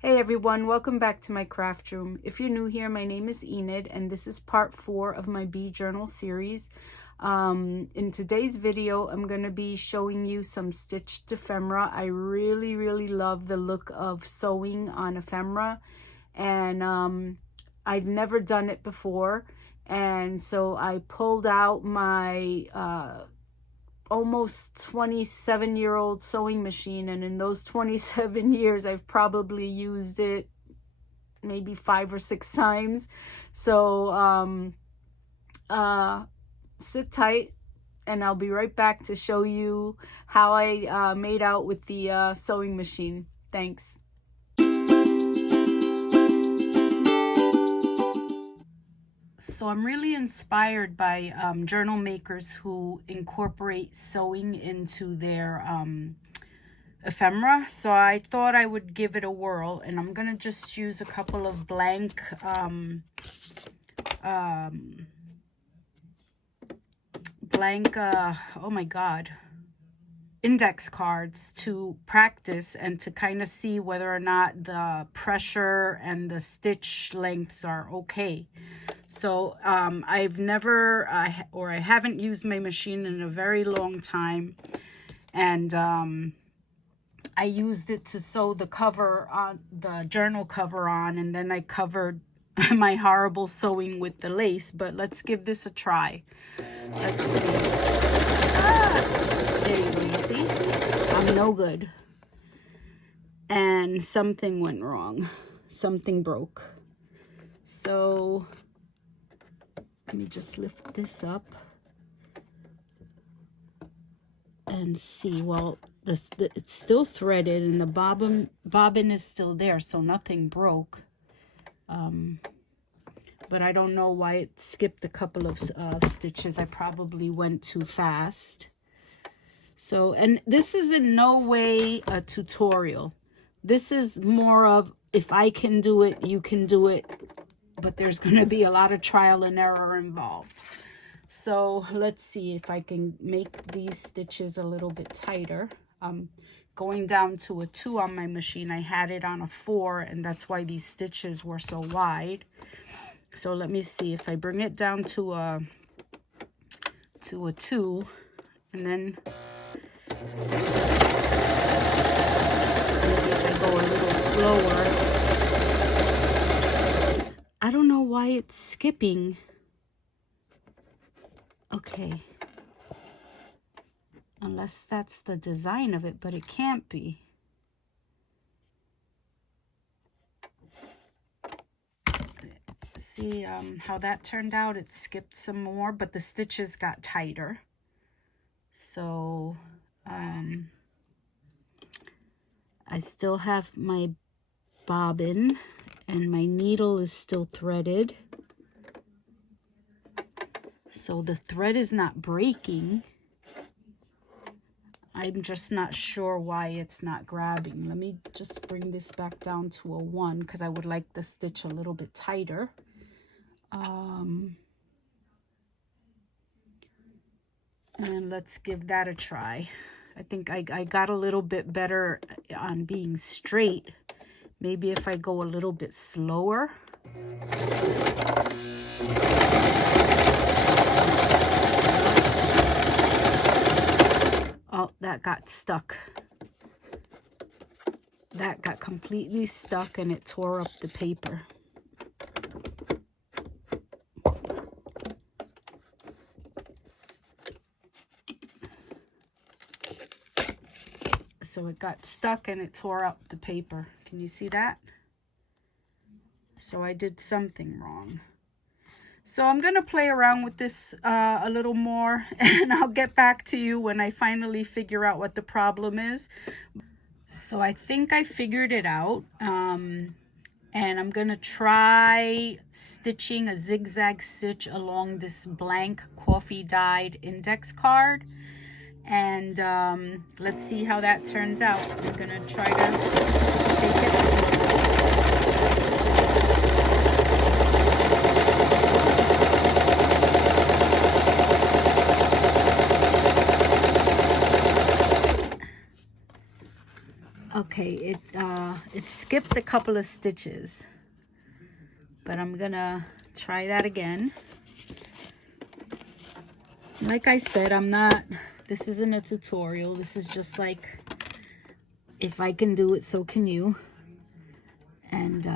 Hey everyone, welcome back to my craft room. If you're new here, my name is Enid and this is part 4 of my bee journal series. In today's video, I'm going to be showing you some stitched ephemera. I really love the look of sewing on ephemera, and I've never done it before, and so I pulled out my almost 27-year-old sewing machine, and in those 27 years I've probably used it maybe 5 or 6 times. So sit tight and I'll be right back to show you how I made out with the sewing machine. Thanks. So I'm really inspired by journal makers who incorporate sewing into their ephemera. So I thought I would give it a whirl, and I'm gonna just use a couple of blank oh my god, index cards to practice and to kind of see whether or not the pressure and the stitch lengths are okay. So I've never or I haven't used my machine in a very long time, and I used it to sew the cover on the journal cover on, and then I covered my horrible sewing with the lace. But let's give this a try. Let's see. There you go. You see, I'm no good, and something went wrong. Something broke. So let me just lift this up and see. Well, it's still threaded and the bobbin is still there, so nothing broke. But I don't know why it skipped a couple of stitches. I probably went too fast. So, and this is in no way a tutorial. This is more of, if I can do it, you can do it. But there's going to be a lot of trial and error involved. So let's see if I can make these stitches a little bit tighter. Going down to a 2 on my machine. I had it on a 4, and that's why these stitches were so wide. So let me see if I bring it down to a 2, and then maybe if I go a little slower. I don't know why it's skipping. Okay. Unless that's the design of it, but it can't be. See how that turned out? It skipped some more, but the stitches got tighter. So I still have my bobbin, and my needle is still threaded. So the thread is not breaking. I'm just not sure why it's not grabbing. Let me just bring this back down to a 1 because I would like the stitch a little bit tighter. And let's give that a try. I think I got a little bit better on being straight. Maybe if I go a little bit slower. Oh, that got stuck. That got completely stuck, and it tore up the paper. So it got stuck and it tore up the paper. Can you see that? So I did something wrong. So I'm going to play around with this a little more, and I'll get back to you when I finally figure out what the problem is. So I think I figured it out, and I'm going to try stitching a zigzag stitch along this blank coffee dyed index card. And let's see how that turns out. I'm going to try to take it slow. Okay, it skipped a couple of stitches, but I'm gonna try that again. Like I said, this isn't a tutorial. This is just like, if I can do it, so can you. And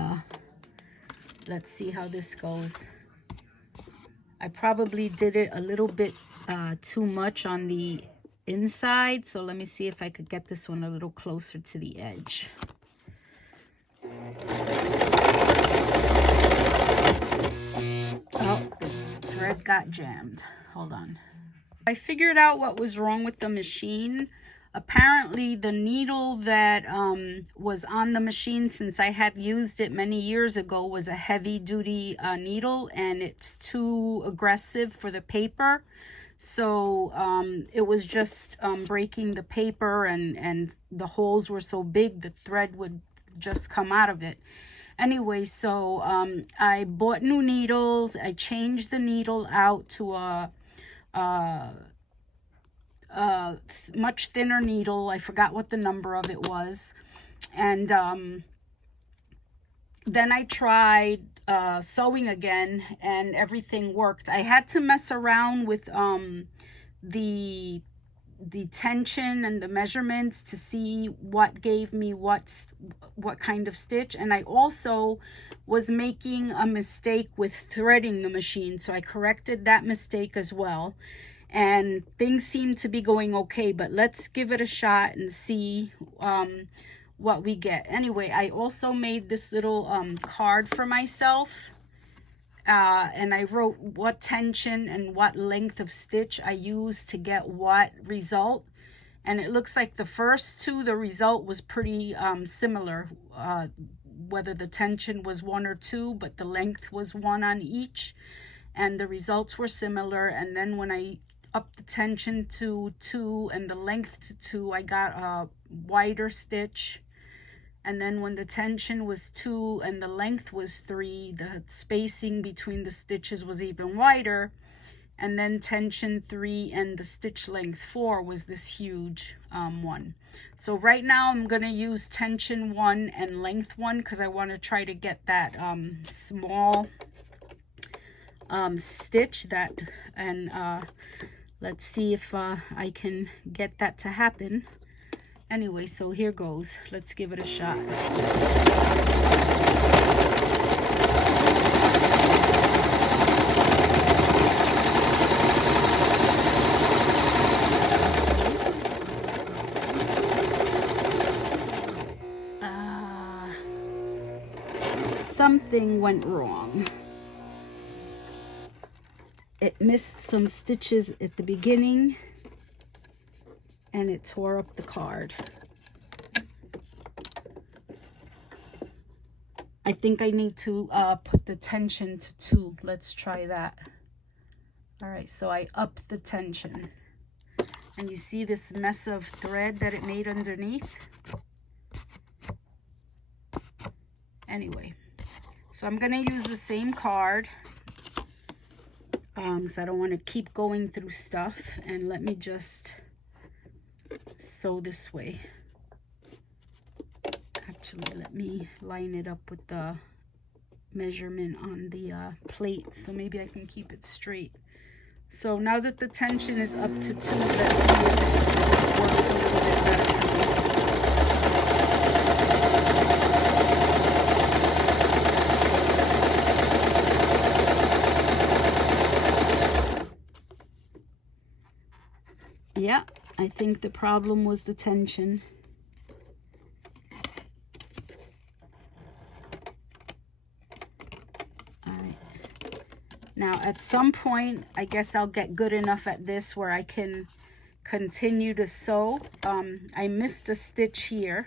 let's see how this goes. I probably did it a little bit too much on the inside, so let me see if I could get this one a little closer to the edge. Oh, the thread got jammed. Hold on. I figured out what was wrong with the machine. Apparently the needle that was on the machine, since I had used it many years ago, was a heavy duty needle, and it's too aggressive for the paper. So it was just breaking the paper, and the holes were so big the thread would just come out of it. Anyway, so I bought new needles. I changed the needle out to a much thinner needle. I forgot what the number of it was. And then I tried sewing again, and everything worked. I had to mess around with the tension and the measurements to see what gave me what kind of stitch. And I also was making a mistake with threading the machine, so I corrected that mistake as well. And things seem to be going okay, but let's give it a shot and see what we get. Anyway, I also made this little card for myself, and I wrote what tension and what length of stitch I used to get what result. And it looks like the first two, the result was pretty similar, whether the tension was 1 or 2, but the length was 1 on each, and the results were similar. And then when I up the tension to 2 and the length to 2, I got a wider stitch. And then when the tension was 2 and the length was 3, the spacing between the stitches was even wider. And then tension 3 and the stitch length 4 was this huge one. So right now I'm going to use tension 1 and length 1, because I want to try to get that small stitch that, and let's see if I can get that to happen. Anyway, so here goes. Let's give it a shot. Something went wrong. It missed some stitches at the beginning, and it tore up the card. I think I need to put the tension to 2. Let's try that. All right, so I upped the tension. And you see this mess of thread that it made underneath? Anyway, so I'm gonna use the same card. So I don't want to keep going through stuff, and let me just sew this way. Actually, let me line it up with the measurement on the plate, so maybe I can keep it straight. So now that the tension is up to 2, let's see if it works a little bit better. Yeah, I think the problem was the tension. All right. Now, at some point, I guess I'll get good enough at this where I can continue to sew. I missed a stitch here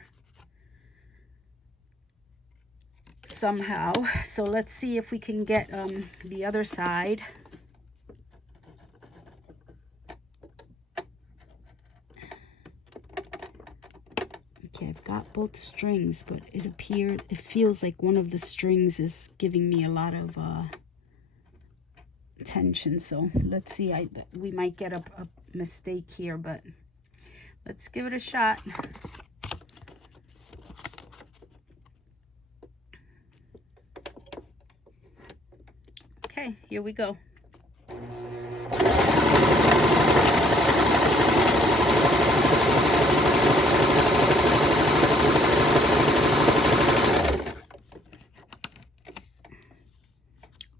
somehow. So let's see if we can get the other side. Okay, I've got both strings, but it feels like one of the strings is giving me a lot of tension. So let's see, we might get a mistake here, but let's give it a shot. Okay, here we go.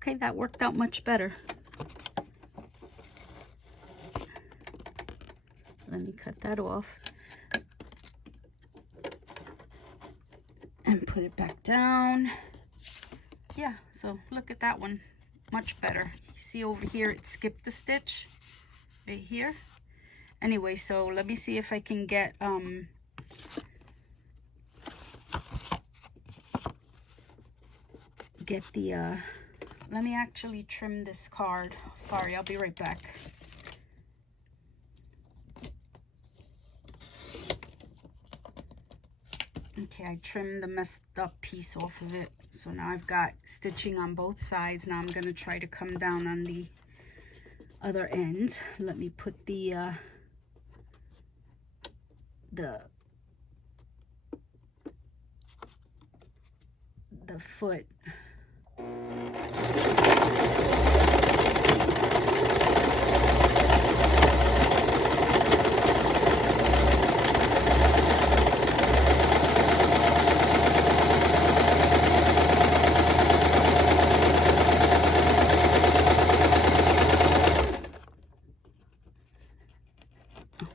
Okay, that worked out much better. Let me cut that off and put it back down. Yeah, so look at that one, much better. You see over here it skipped a stitch right here. Anyway, so let me see if I can get the let me actually trim this card. Sorry, I'll be right back. Okay, I trimmed the messed up piece off of it. So now I've got stitching on both sides. Now I'm going to try to come down on the other end. Let me put the foot.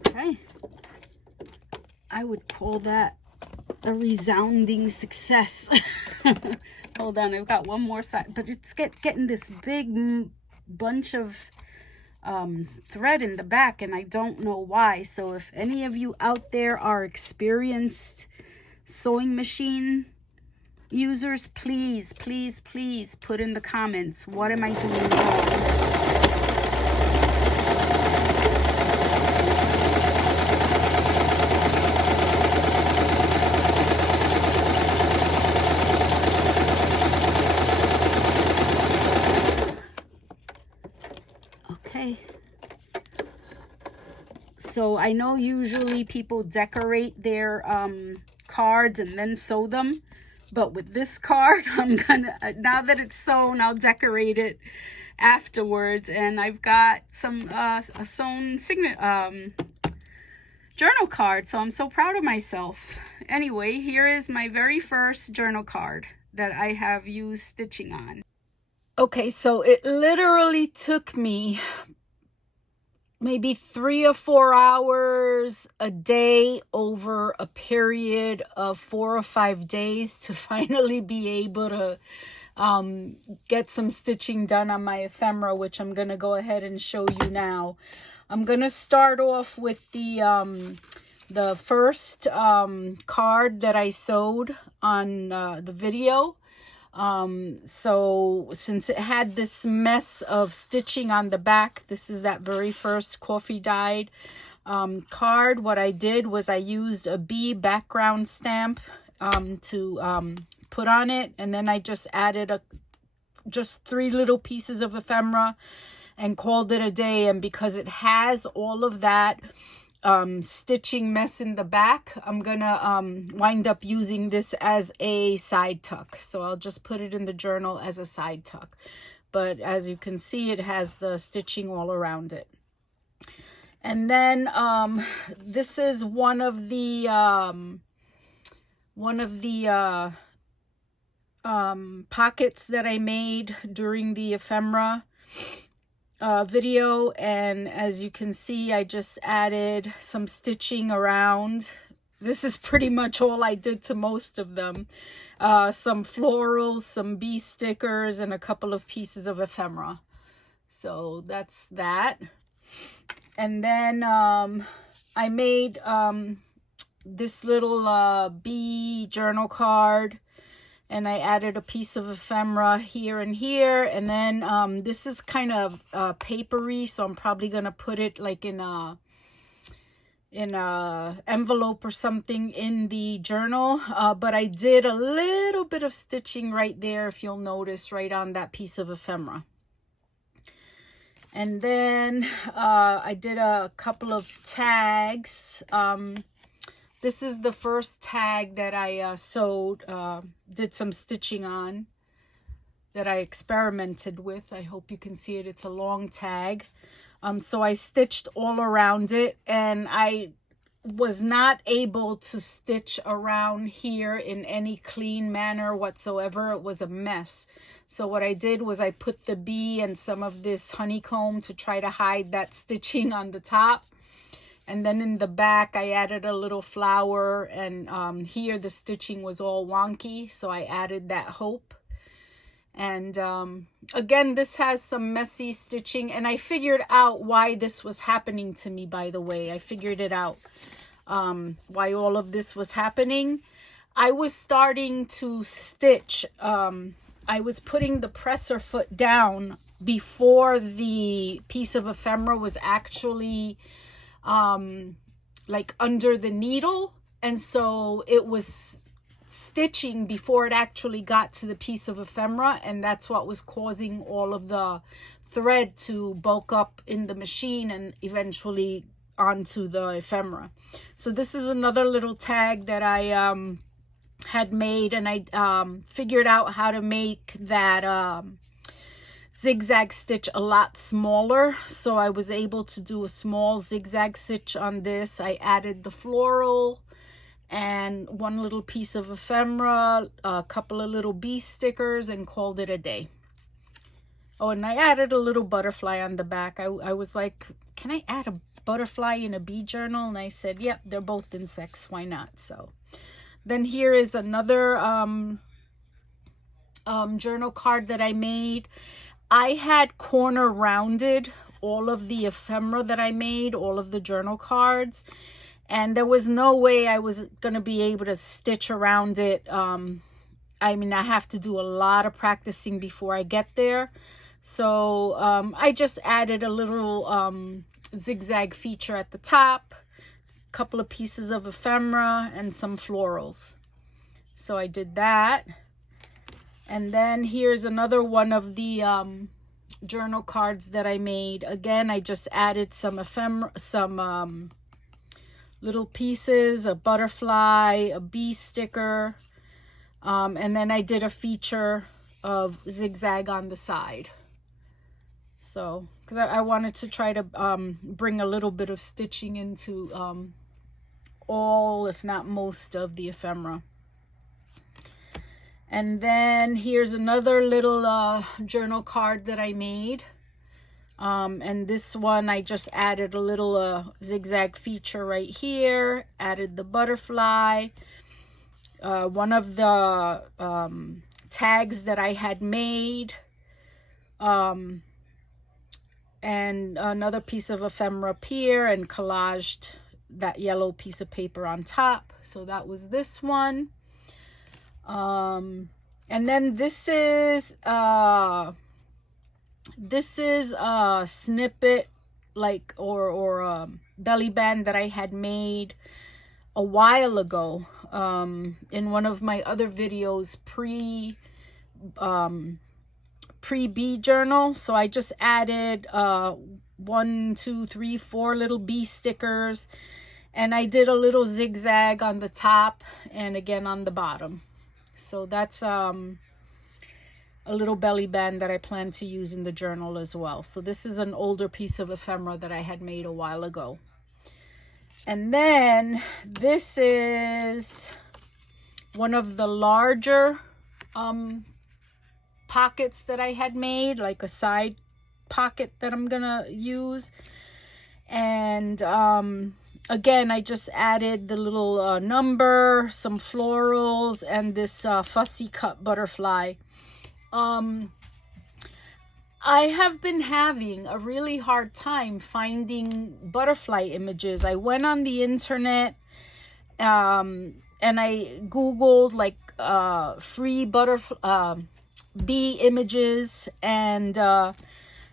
Okay. I would call that a resounding success. Hold on, I've got one more side, but it's getting this big bunch of thread in the back, and I don't know why. So if any of you out there are experienced sewing machine users, please put in the comments, what am I doing wrong? Okay, so I know usually people decorate their cards and then sew them, but with this card, I'm gonna, now that it's sewn, I'll decorate it afterwards. And I've got some a sewn journal card, so I'm so proud of myself. Anyway, here is my very first journal card that I have used stitching on. Okay, so it literally took me maybe 3 or 4 hours a day over a period of 4 or 5 days to finally be able to get some stitching done on my ephemera, which I'm going to go ahead and show you now. I'm going to start off with the first card that I sewed on the video. So since it had this mess of stitching on the back, this is that very first coffee dyed card. What I did was I used a bee background stamp to put on it, and then I just added just 3 little pieces of ephemera and called it a day. And because it has all of that stitching mess in the back, I'm gonna wind up using this as a side tuck. So I'll just put it in the journal as a side tuck, but as you can see, it has the stitching all around it. And then this is one of the pockets that I made during the ephemera video, and as you can see, I just added some stitching around. This is pretty much all I did to most of them. Some florals, some bee stickers, and a couple of pieces of ephemera. So that's that. And then I made this little bee journal card, and I added a piece of ephemera here and here. And then this is kind of papery, so I'm probably gonna put it like in a envelope or something in the journal. But I did a little bit of stitching right there, if you'll notice, right on that piece of ephemera. And then I did a couple of tags. This is the first tag that I sewed, did some stitching on. that I experimented with. I hope you can see it. It's a long tag. So I stitched all around it, and I was not able to stitch around here in any clean manner whatsoever. It was a mess. So what I did was I put the bee and some of this honeycomb to try to hide that stitching on the top. And then in the back, I added a little flower, and here the stitching was all wonky, so I added that hope. And again, this has some messy stitching, and I figured out why this was happening to me, by the way. I figured it out, why all of this was happening. I was starting to stitch. I was putting the presser foot down before the piece of ephemera was actually like under the needle, and so it was stitching before it actually got to the piece of ephemera, and that's what was causing all of the thread to bulk up in the machine and eventually onto the ephemera. So this is another little tag that I had made, and I figured out how to make that zigzag stitch a lot smaller, so I was able to do a small zigzag stitch on this. I added the floral and one little piece of ephemera, a couple of little bee stickers, and called it a day. Oh, and I added a little butterfly on the back. I was like, can I add a butterfly in a bee journal? And I said, yep, they're both insects, why not? So then here is another journal card that I made. I had corner rounded all of the ephemera that I made, all of the journal cards, and there was no way I was going to be able to stitch around it. I mean, I have to do a lot of practicing before I get there. So I just added a little zigzag feature at the top, a couple of pieces of ephemera, and some florals. So I did that. And then here's another one of the journal cards that I made. Again, I just added some ephemera, some little pieces, a butterfly, a bee sticker, and then I did a feature of zigzag on the side. So, because I wanted to try to bring a little bit of stitching into all, if not most, of the ephemera. And then here's another little journal card that I made. And this one, I just added a little zigzag feature right here, added the butterfly. One of the tags that I had made, and another piece of ephemera up here, and collaged that yellow piece of paper on top. So that was this one. And then this is a snippet, like, or belly band that I had made a while ago in one of my other videos pre-bee journal. So I just added 1, 2, 3, 4 little bee stickers, and I did a little zigzag on the top and again on the bottom. So that's a little belly band that I plan to use in the journal as well. So this is an older piece of ephemera that I had made a while ago. And then this is one of the larger pockets that I had made, like a side pocket that I'm gonna use. And again, I just added the little number, some florals, and this fussy cut butterfly. I have been having a really hard time finding butterfly images. I went on the internet and I Googled like free bee images, and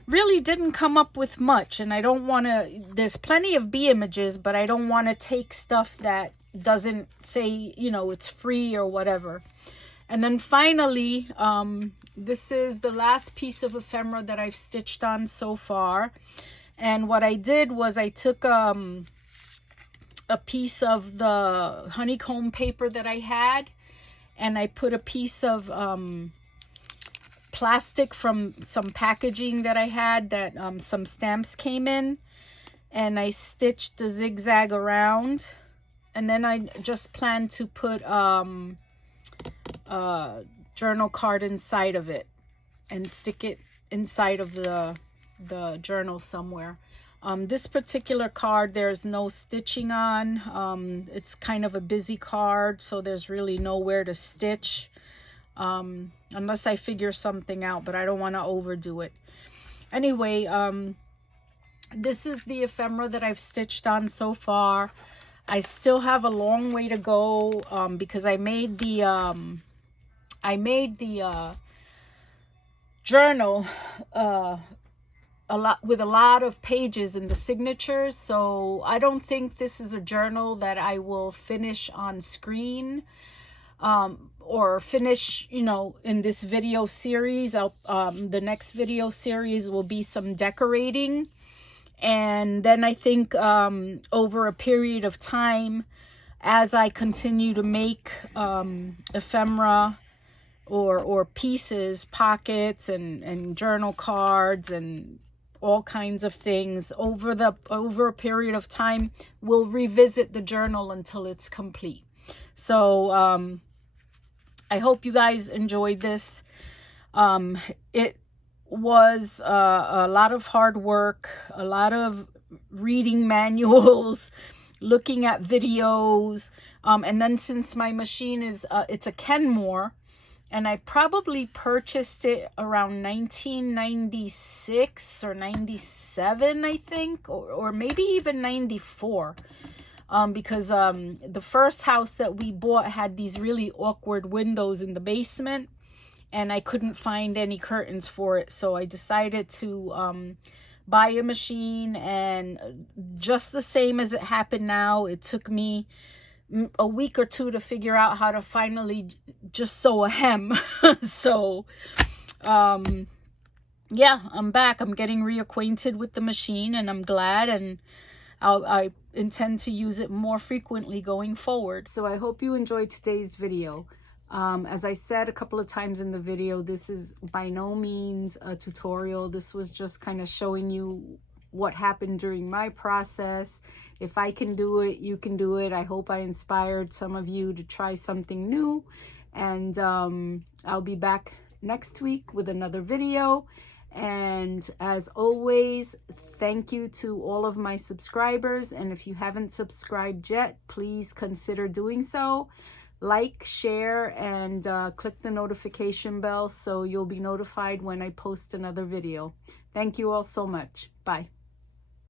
really didn't come up with much. And I don't want to, there's plenty of bee images, but I don't want to take stuff that doesn't say, you know, it's free or whatever. And then finally, this is the last piece of ephemera that I've stitched on so far. And what I did was I took a piece of the honeycomb paper that I had, and I put a piece of plastic from some packaging that I had that some stamps came in, and I stitched the zigzag around, and then I just plan to put journal card inside of it and stick it inside of the journal somewhere. This particular card, there's no stitching on. It's kind of a busy card, so there's really nowhere to stitch, unless I figure something out, but I don't want to overdo it. Anyway, this is the ephemera that I've stitched on so far. I still have a long way to go, because I made the journal with a lot of pages in the signatures, so I don't think this is a journal that I will finish on screen, or finish, you know, in this video series. The next video series will be some decorating, and then I think over a period of time, as I continue to make ephemera or pieces, pockets and journal cards and all kinds of things, over a period of time, we'll revisit the journal until it's complete. So I hope you guys enjoyed this. It was a lot of hard work, a lot of reading manuals, looking at videos, and then since my machine is it's a Kenmore, and I probably purchased it around 1996 or 97, I think, or maybe even 94, because the first house that we bought had these really awkward windows in the basement, and I couldn't find any curtains for it, so I decided to buy a machine. And just the same as it happened now, it took me a week or two to figure out how to finally just sew a hem. So yeah, I'm back. I'm getting reacquainted with the machine, and I'm glad, and I intend to use it more frequently going forward. So I hope you enjoyed today's video. As I said a couple of times in the video, this is by no means a tutorial. This was just kind of showing you what happened during my process. If I can do it, you can do it. I hope I inspired some of you to try something new, and I'll be back next week with another video. And as always, thank you to all of my subscribers, and if you haven't subscribed yet, please consider doing so. Like, share, and click the notification bell so you'll be notified when I post another video. Thank you all so much. Bye.